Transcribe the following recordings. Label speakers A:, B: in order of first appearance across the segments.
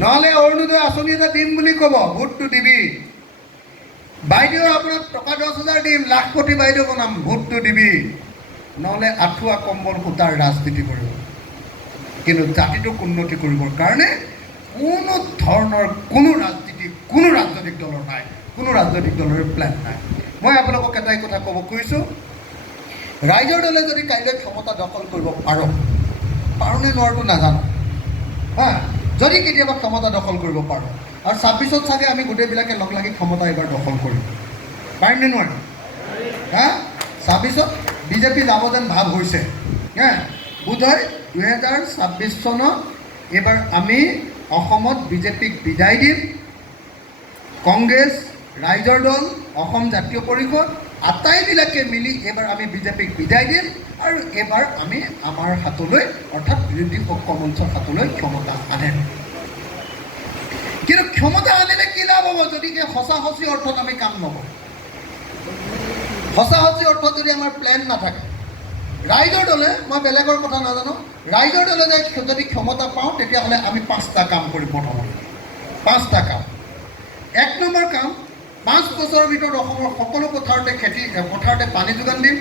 A: নহ'লে অৰুণোদয় আঁচনি এটা দিম বুলি ক'ব, ভোটটো দিবি। বাইদেউ আপোনাক টকা দহ হাজাৰ দিম, লাখপতি বাইদেউ বনাম, ভোটটো দিবি। নহ'লে আঁঠুৱা কম্বল সূতাৰ ৰাজনীতি কৰিব। কিন্তু জাতিটোক উন্নতি কৰিবৰ কাৰণে কোনো ধৰণৰ, কোনো ৰাজনীতি, কোনো ৰাজনৈতিক দলৰ নাই, কোনো ৰাজনৈতিক দলৰ প্লেন নাই। মই আপোনালোকক এটাই কথা ক'ব খুজিছোঁ। ৰাইজৰ দলে যদি কাইলৈ ক্ষমতা দখল কৰিব পাৰোঁ পাৰোঁ নে নোৱাৰোঁ নাজানো। হা? যদি কেতিয়াবা ক্ষমতা দখল কৰিব পাৰোঁ। আৰু ছাব্বিছত চাগে আমি গোটেইবিলাকে লগ লাগি ক্ষমতা এইবাৰ দখল কৰিম। পাৰিম নে নোৱাৰিম? হা? ছাব্বিছত বিজেপি যাব যেন ভাৱ হৈছে। হা? বোধহয় দুহেজাৰ ছাব্বিছ চনত এইবাৰ আমি অসমত বিজেপিক বিদায় দিম। কংগ্ৰেছ, ৰাইজৰ দল, অসম জাতীয় পৰিষদ, আটাইবিলাকে মিলি এইবাৰ আমি বিজেপিক বিদায় দিম। আৰু এইবাৰ আমি আমাৰ হাতলৈ, অৰ্থাৎ বিৰোধী ঐক্য মঞ্চৰ হাতলৈ ক্ষমতা আনিম কিন্তু ক্ষমতা আনিলে কি লাভ হ'ব? যদি কি সঁচা সঁচি অৰ্থত আমি কাম নকৰোঁ। সঁচা সঁচি অৰ্থত যদি আমাৰ প্লেন নাথাকে। ৰাইজৰ দলে, মই বেলেগৰ কথা নাজানো, ৰাইজৰ দলে যে যদি ক্ষমতা পাওঁ, তেতিয়াহ'লে আমি পাঁচটা কাম কৰিম প্ৰথমতে। পাঁচটা কাম। এক নম্বৰ কাম, পাঁচ বছৰৰ ভিতৰত অসমৰ সকলো পথাৰতে খেতি পথাৰতে পানী যোগান দিম।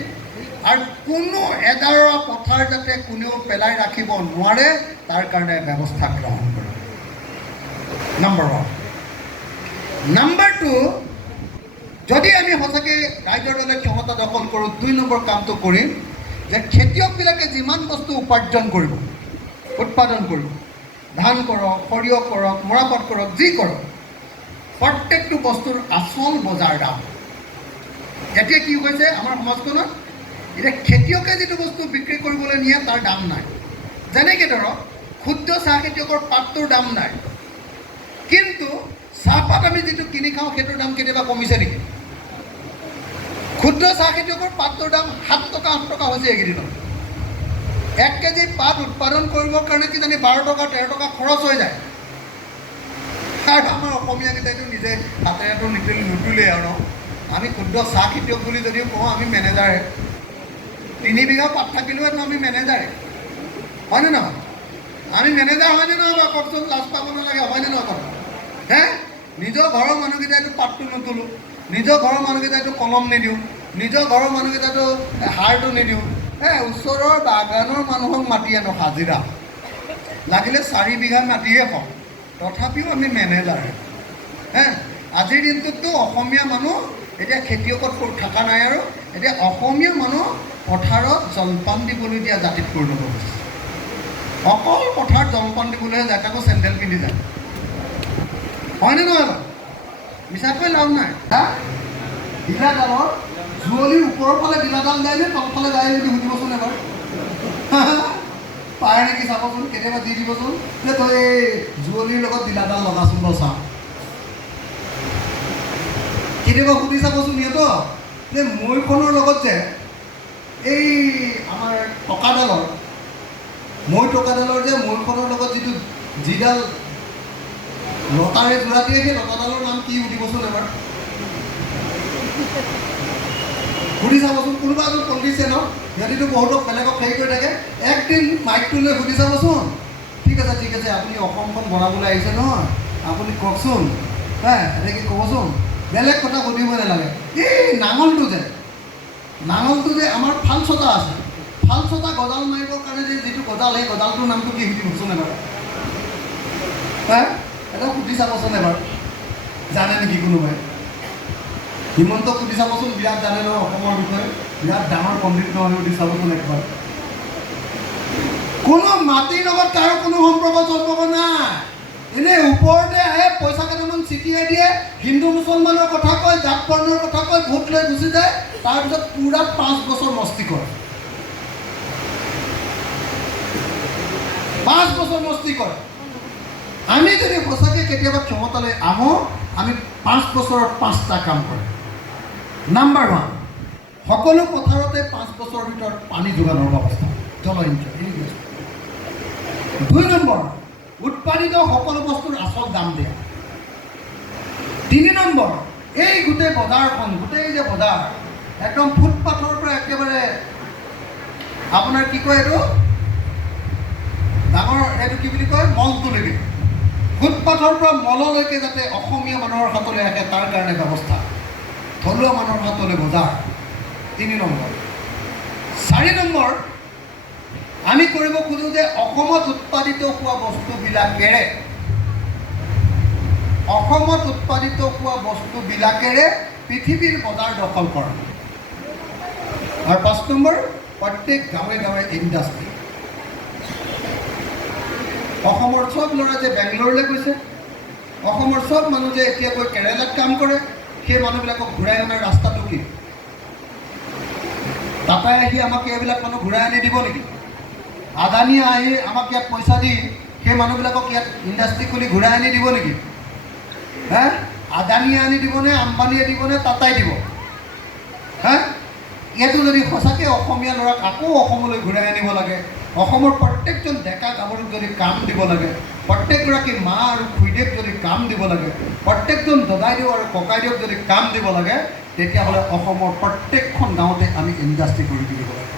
A: আৰু কোনো এডাৰৰ পথাৰ যাতে কোনেও পেলাই ৰাখিব নোৱাৰে, তাৰ কাৰণে ব্যৱস্থা গ্ৰহণ কৰিম নম্বৰ ওৱান নম্বৰ টু যদি আমি সঁচাকৈ ৰাইজৰ দলে ক্ষমতা দখল কৰোঁ, দুই নম্বৰ কামটো কৰিম, যে খেতিয়কবিলাকে যিমান বস্তু উপাৰ্জন কৰিব, উৎপাদন কৰিব, ধান কৰক, সৰিয়হ কৰক, মৰাপাট কৰক, যি কৰক, প্ৰত্যেকটো বস্তুৰ আচল বজাৰ দাম। এতিয়া কি হৈছে আমাৰ সমাজখনত? এতিয়া খেতিয়কে যিটো বস্তু বিক্ৰী কৰিবলৈ নিয়ে, তাৰ দাম নাই। যেনেকৈ ধৰক, ক্ষুদ্ৰ চাহ খেতিয়কৰ পাতটোৰ দাম নাই। কিন্তু চাহপাত আমি যিটো কিনি খাওঁ, সেইটোৰ দাম কেতিয়াবা কমিছে নেকি? ক্ষুদ্ৰ চাহ খেতিয়কৰ পাতটোৰ দাম সাত টকা, আঠ টকা হৈছে এইকেইদিনত। এক কেজি পাত উৎপাদন কৰিবৰ কাৰণে কিজানি বাৰ টকা, তেৰ টকা খৰচ হৈ যায়। আৰু আমাৰ অসমীয়াকেইটাইতো নিজে হাতেৰেতো নিতুলি নুতুলেই আৰু আমি ক্ষুদ্ৰ চাহ খেতিয়ক বুলি যদিও কওঁ, আমি মেনেজাৰে তিনি বিঘা পাত থাকিলেও আমি মেনেজাৰে হয়নে নহয়? আমি মেনেজাৰ হয়নে নহয় বাৰু কওকচোন, লাজ পাব নালাগে হয়নে নহয় কথা হে? নিজৰ ঘৰৰ মানুহকেইটাইতো পাতটো নুতুলোঁ, নিজৰ ঘৰৰ মানুহকেইটাইতো কলম নিদিওঁ, নিজৰ ঘৰৰ মানুহকেইটাইতো সাৰটো নিদিওঁ। হে, ওচৰৰ বাগানৰ মানুহক মাতি আনো হাজিৰা। লাগিলে চাৰি বিঘা মাটিয়ে হওক তথাপিও আমি মেনেজাৰ হে, আজিৰ দিনটোততো অসমীয়া মানুহ এতিয়া খেতিয়কত থকা নাই আৰু। এতিয়া অসমীয়া মানুহ পথাৰত জলপান দিবলৈ দিয়া জাতিত পৰিণত হৈছে। অকল পথাৰত জলপান দিবলৈহে যায় তাকো চেণ্ডেল পিন্ধি যায়। হয়নে নহয় বাৰু? মিছাকৈ লাভ নাই। ডিলাডালৰ জুৱলিৰ ওপৰৰ ফালে ডিলাডাল যায় নে তলফালে যায় বুলি সুধিবচোন এবাৰ। পাৰে নেকি চাবচোন কেতিয়াবা দি দিবচোন। যে তই এই জুৱলিৰ লগত ডিলাডাল লগাচোন বাৰু চাওঁ কেতিয়াবা সুধি চাবচোন সিহঁতক। যে মৈখনৰ লগত যে এই আমাৰ টকাডালৰ মৈ টকাডালৰ যে মৈখনৰ লগত যিটো যিডাল লতাৰে যোৰা দিয়ে সেই লতাডালৰ নাম কি সুধিবচোন এবাৰ সুধি চাবচোন কোনোবা এজন পলিটিচিয়ানক সিহঁতিতো বহুতক বেলেগক হেৰি কৰি থাকে একদিন মাইকটো লৈ সুধি চাবচোন। ঠিক আছে ঠিক আছে আপুনি অসমখন বনাবলৈ আহিছে নহয় আপুনি কওকচোন হা এনেকৈ ক'বচোন। বেলেগ কথা সুধিব নালাগে। এই নাঙলটো যে নাঙলটো যে আমাৰ ফালচতা আছে ফালচতা গজাল মাৰিবৰ কাৰণে যে যিটো গজাল, সেই গজালটোৰ নামটো কি সুধিবচোন এবাৰ। হা? এটা সুধি চাবচোন এবাৰ। জানে নেকি কোনোবাই? হিমন্তক সুধি চাবচোন, বিৰাট জানে নহয় অসমৰ বিষয়ে। বিৰাট ডাঙৰ পণ্ডিত নহয়, সুধি চাবচোন একবাৰ। কোনো মাটিৰ লগত কাৰো কোনো সম্পৰ্ক সম্পৰ্ক নাই। এনেই ওপৰতে আহে পইচা কেইটামান চিটিয়াই দিয়ে। হিন্দু মুছলমানৰ কথা কয়, জাত বৰ্ণৰ কথা কয়, ভোট লৈ গুচি যায়। তাৰপিছত পূৰা পাঁচ বছৰ মস্তি কৰে। পাঁচ বছৰ মস্তি কৰে। আমি যদি সঁচাকৈ কেতিয়াবা ক্ষমতালৈ আহোঁ, আমি পাঁচ বছৰত পাঁচটা কাম কৰিম। নাম্বাৰ ওৱান সকলো পথাৰতে পাঁচ বছৰৰ ভিতৰত পানী যোগানৰ ব্যৱস্থা। জলসিঞ্চন ইৰিগেশ্যন। দুই নম্বৰ উৎপাদিত সকলো বস্তুৰ আচল দাম দিয়া। তিনি নম্বৰ, এই গোটেই বজাৰখন, গোটেই যে বজাৰ, একদম ফুটপাথৰ পৰা একেবাৰে, আপোনাৰ কি কয় এইটো? ডাঙৰ, এইটো কি বুলি কয়? মলটো নেকি ফুটপাথৰ পৰা মললৈকে যাতে অসমীয়া মানুহৰ হাতলৈ আহে, তাৰ কাৰণে ব্যৱস্থা। থলুৱা মানুহৰ হাতলৈ বজাৰ। তিনি নম্বৰ। চাৰি নম্বৰ আমি কৰিব খোজোঁ যে অসমত উৎপাদিত হোৱা বস্তুবিলাকেৰে, অসমত উৎপাদিত হোৱা বস্তুবিলাকেৰে পৃথিৱীৰ বজাৰ দখল কৰা। আৰু পাঁচ নম্বৰ, প্ৰত্যেক গাঁৱে গাঁৱে ইণ্ডাষ্ট্ৰী অসমৰ চব ল'ৰা যে বেংগলোৰলৈ গৈছে, অসমৰ চব মানুহ যে এতিয়া গৈ কেৰেলাত কাম কৰে, সেই মানুহবিলাকক ঘূৰাই অনাৰ ৰাস্তাটো কি? টাটাই আহি আমাক এইবিলাক মানুহ ঘূৰাই আনি দিব নেকি? আদানীয়ে আহি আমাক ইয়াত পইচা দি, সেই মানুহবিলাকক ইয়াত ইণ্ডাষ্ট্ৰি খুলি ঘূৰাই আনি দিব নেকি? হে? আদানীয়ে আনি দিবনে, আম্বানীয়ে দিবনে টাটাই দিব। হে? ইয়াতো যদি সঁচাকৈ অসমীয়া ল'ৰাক আকৌ অসমলৈ ঘূৰাই আনিব লাগে, অসমৰ প্ৰত্যেকজন ডেকা গাভৰুক যদি কাম দিব লাগে, প্ৰত্যেকগৰাকী মা আৰু খুৰীদেউক যদি কাম দিব লাগে, প্ৰত্যেকজন দদাইদেউ আৰু ককাইদেউক যদি কাম দিব লাগে, তেতিয়াহ'লে অসমৰ প্ৰত্যেকখন গাঁৱতে আমি ইণ্ডাষ্ট্ৰি কৰি তুলিব লাগে।